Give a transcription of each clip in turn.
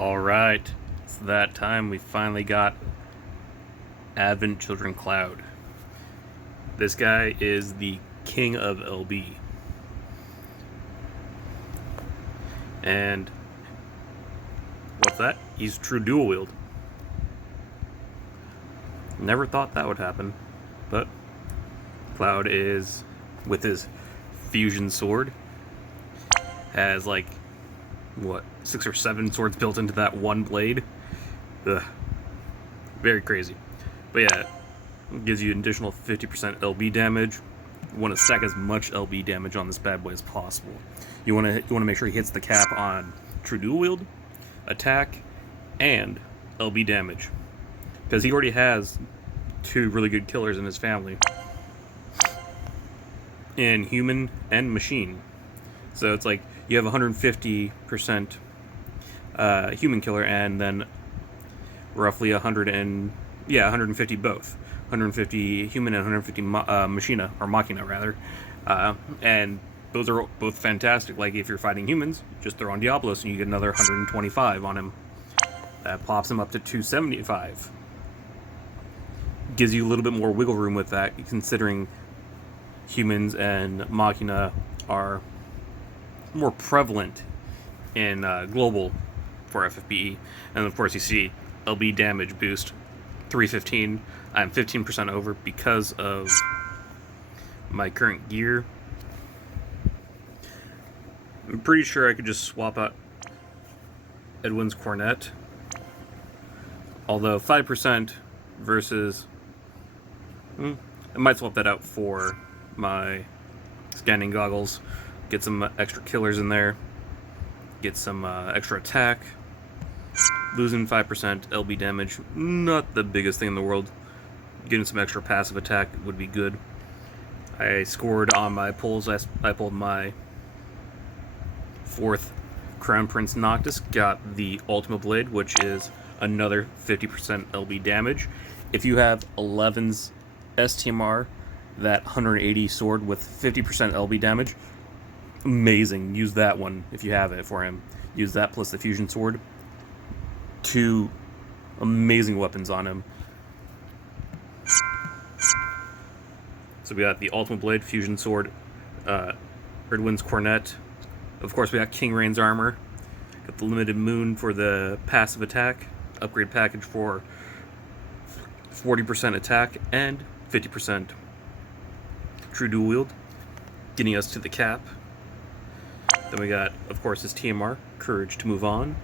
Alright, it's that time. We finally got Advent Children Cloud. This guy is the king of LB. And what's that? He's true dual wield. Never thought that would happen. But Cloud is, with his fusion sword, has like, what, 6 or 7 swords built into that one blade. Ugh. Very crazy. But yeah, it gives you an additional 50% LB damage. You want to stack as much LB damage on this bad boy as possible. You want to make sure he hits the cap on true dual wield, attack, and LB damage, because he already has 2 really good killers in his family, in human and machine. So it's like you have 150% human killer, and then roughly 150 both. 150 human and 150 machina, or machina rather. And those are both fantastic. Like if you're fighting humans, just throw on Diablos and you get another 125 on him. That pops him up to 275. Gives you a little bit more wiggle room with that, considering humans and machina are more prevalent in global for FFBE. And of course you see LB damage boost 315. I'm 15% over because of my current gear. I'm pretty sure I could just swap out Edwin's Cornet. Although 5% versus... I might swap that out for my scanning goggles. Get some extra killers in there. Get some extra attack. Losing 5% LB damage, not the biggest thing in the world. Getting some extra passive attack would be good. I scored on my pulls. I pulled my 4th Crown Prince Noctis, got the Ultima Blade, which is another 50% LB damage. If you have 11's STMR, that 180 sword with 50% LB damage, amazing. Use that one if you have it for him. Use that plus the fusion sword. 2 amazing weapons on him. So we got the Ultimate Blade, Fusion Sword, Erdwin's Cornet. Of course, we got King Rain's armor. Got the Limited Moon for the passive attack. Upgrade package for 40% attack and 50% true dual wield, getting us to the cap. Then we got, of course, his TMR, Courage to Move On.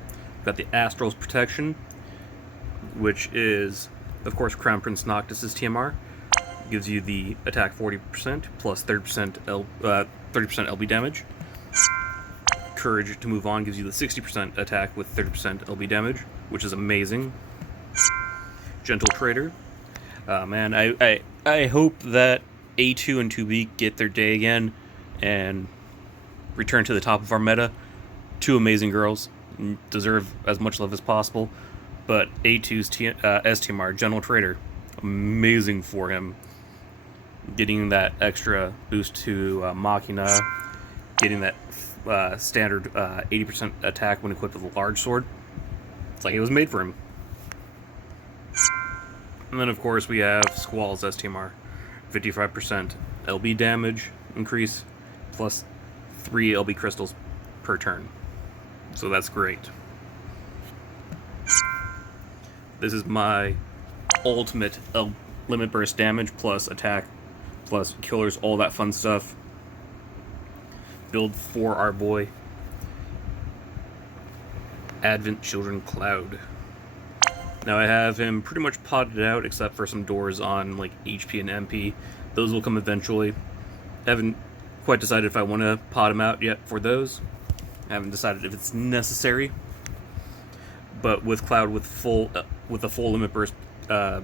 Got the Astral's Protection, which is, of course, Crown Prince Noctis' TMR. Gives you the attack 40% plus 30% LB damage. Courage to Move On gives you the 60% attack with 30% LB damage, which is amazing. Gentle Trader. Man, I hope that A2 and 2B get their day again and return to the top of our meta. 2 amazing girls. Deserve as much love as possible, but A2's STMR, General Trader, amazing for him. Getting that extra boost to Machina, getting that standard 80% attack when equipped with a large sword. It's like it was made for him. And then of course we have Squall's STMR, 55% LB damage increase, plus 3 LB crystals per turn. So that's great. This is my ultimate limit burst damage plus attack plus killers, all that fun stuff. Build for our boy Advent Children Cloud. Now I have him pretty much potted out except for some doors on like HP and MP. Those will come eventually. I haven't quite decided if I want to pot him out yet for those. I haven't decided if it's necessary, but with Cloud with a full limit burst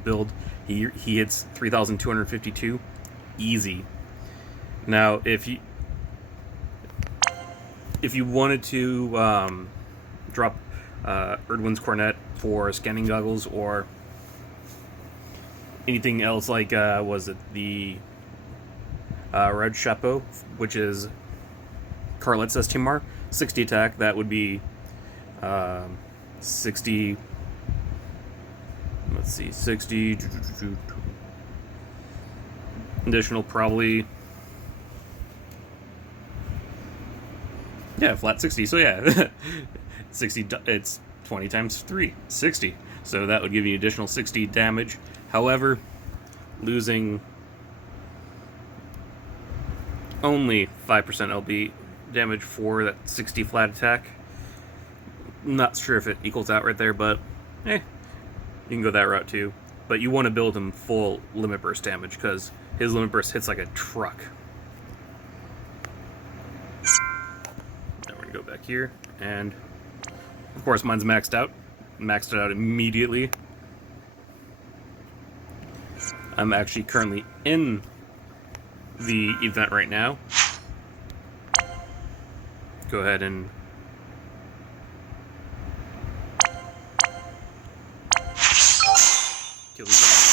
build, he hits 3,252 easy. Now, if you wanted to drop Erdwin's Cornet for scanning goggles or anything else, like was it the Red Chapeau, which is Carlet's STMR, 60 attack, that would be 60. Let's see, 60. Additional, probably. Yeah, flat 60. So yeah, 60. It's 20 times 3, 60. So that would give you additional 60 damage. However, losing only 5% LB damage for that 60 flat attack. Not sure if it equals out right there, but you can go that route too. But you want to build him full limit burst damage because his limit burst hits like a truck. Now we're gonna go back here, and of course mine's maxed out. Maxed it out immediately. I'm actually currently in the event right now. Go ahead and kill these guys.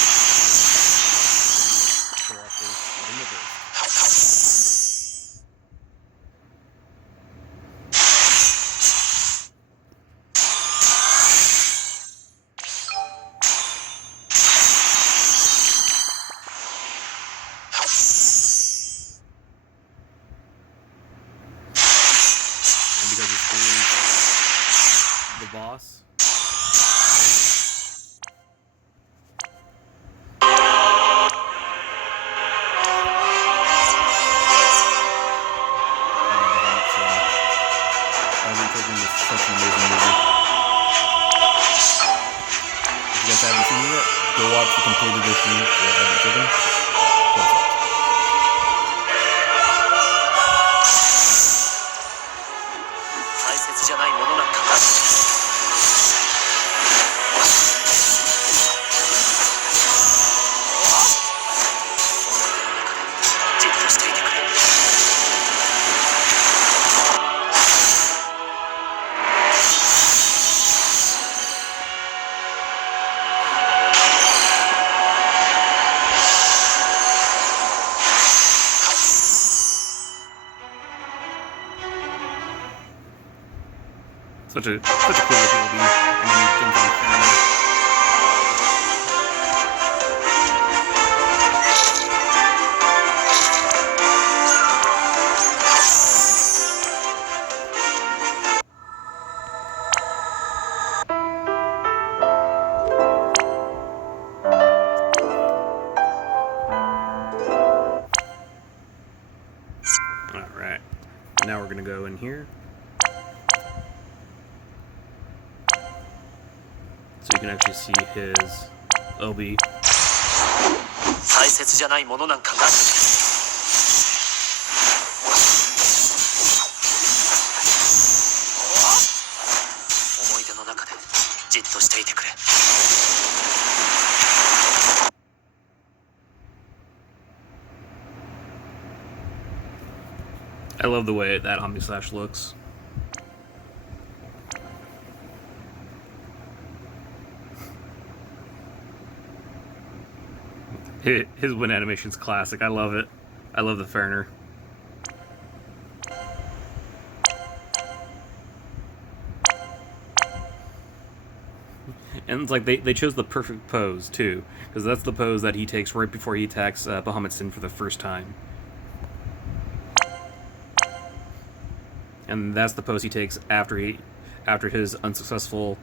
Pull off those limit bursts. Because it is the boss. Is such an amazing movie. If you guys haven't seen it yet, go watch the complete edition for Evan Chicken. Perfect. 大切じゃないものなんかな。じっとしていてくれ。Such a cool looking movie. And then he jumps on the camera. Alright. Now we're gonna go in here. So you can actually see his LB. 大切じゃないものなんかな。思い出の中でじっとしていてくれ。I love the way that Omnislash looks. His win animation's classic. I love it. I love the Ferner. And it's like they chose the perfect pose too, because that's the pose that he takes right before he attacks Bahamut Sin for the first time. And that's the pose he takes after his unsuccessful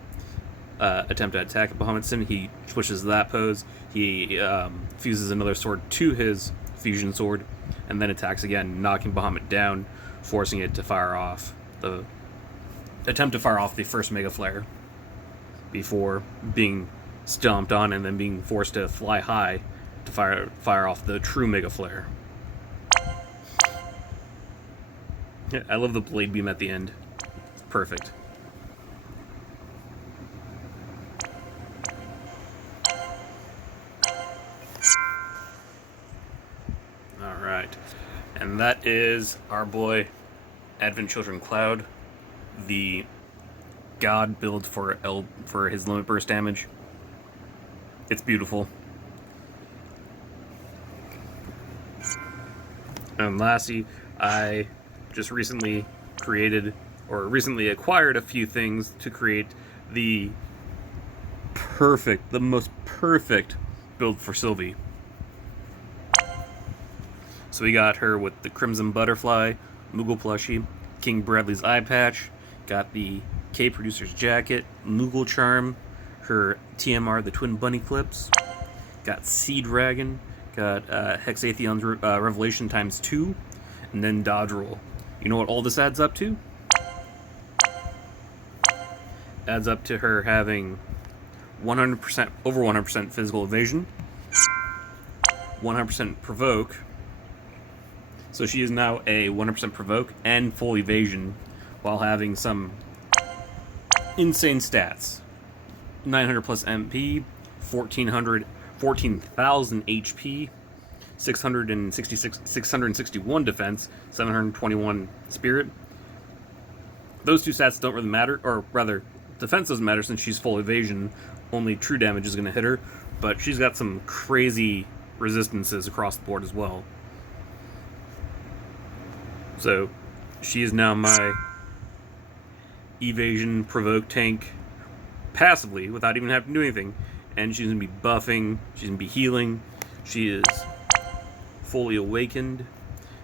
attempt to attack Bahamut Sin. He switches that pose. He fuses another sword to his fusion sword, and then attacks again, knocking Bahamut down, forcing it to fire off the first Mega Flare before being stomped on and then being forced to fly high to fire off the true Mega Flare. Yeah, I love the blade beam at the end. It's perfect. Alright. And that is our boy Advent Children Cloud, the god build for his limit burst damage. It's beautiful. And lastly, I just recently acquired a few things to create the most perfect build for Sylvie. So we got her with the Crimson Butterfly, Moogle plushie, King Bradley's eye patch, got the K Producer's jacket, Moogle charm, her TMR, the Twin Bunny clips, got Sea Dragon, got Hexatheon's Revelation times 2, and then Dodge Roll. You know what all this adds up to? Adds up to her having 100%, over 100% physical evasion, 100% provoke. So she is now a 100% provoke and full evasion while having some insane stats. 900 plus MP, 14,000 HP, 661 defense, 721 spirit. Those two stats don't really matter, or rather, defense doesn't matter since she's full evasion. Only true damage is going to hit her, but she's got some crazy resistances across the board as well. So, she is now my evasion provoke tank passively without even having to do anything. And she's going to be buffing, she's going to be healing, she is fully awakened.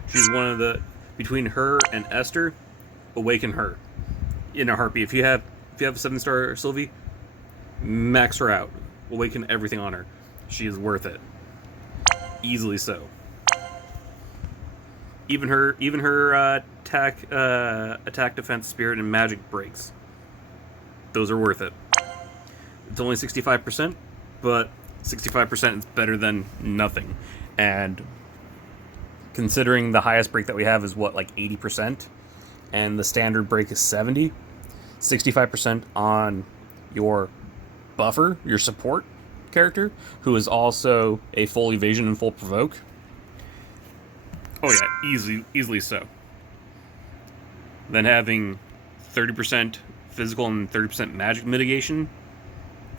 She's one of the, between her and Esther, awaken her in a heartbeat. If you have a 7-star Sylvie, max her out. Awaken everything on her. She is worth it. Easily so. Even her attack, defense, spirit, and magic breaks. Those are worth it. It's only 65%, but 65% is better than nothing. And considering the highest break that we have is what, like 80%, and the standard break is 70, 65% on your buffer, your support character, who is also a full evasion and full provoke. Oh yeah, easily so. Then having 30% physical and 30% magic mitigation,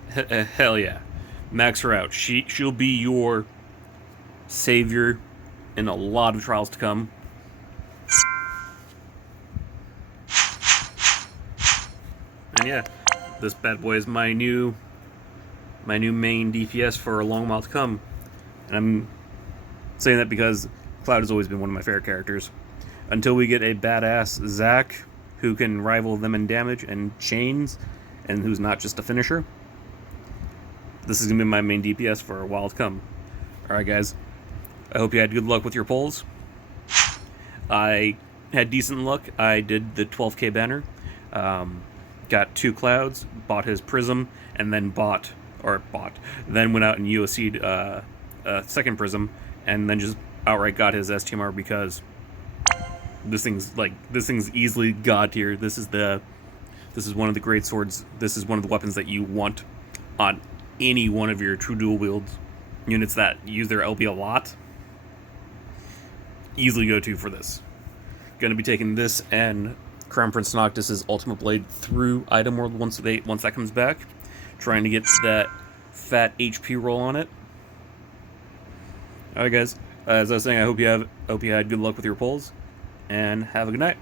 hell yeah. Max her out. She'll be your savior in a lot of trials to come. And yeah, this bad boy is my new main DPS for a long while to come. And I'm saying that because Cloud has always been one of my favorite characters. Until we get a badass Zac who can rival them in damage and chains, and who's not just a finisher, this is going to be my main DPS for a while to come. Alright guys, I hope you had good luck with your polls. I had decent luck. I did the 12k banner, got 2 clouds, bought his prism, and then then went out and UoC'd a second prism, and then just outright got his STMR because this thing's easily god tier. This is one of the great swords. This is one of the weapons that you want on any one of your true dual wield units that use their LB a lot. Easily go to for this. Gonna be taking this and Crown Prince Noctis's Ultimate Blade through Item World once that comes back. Trying to get that fat HP roll on it. Alright guys, as I was saying, I hope you had good luck with your polls, and have a good night.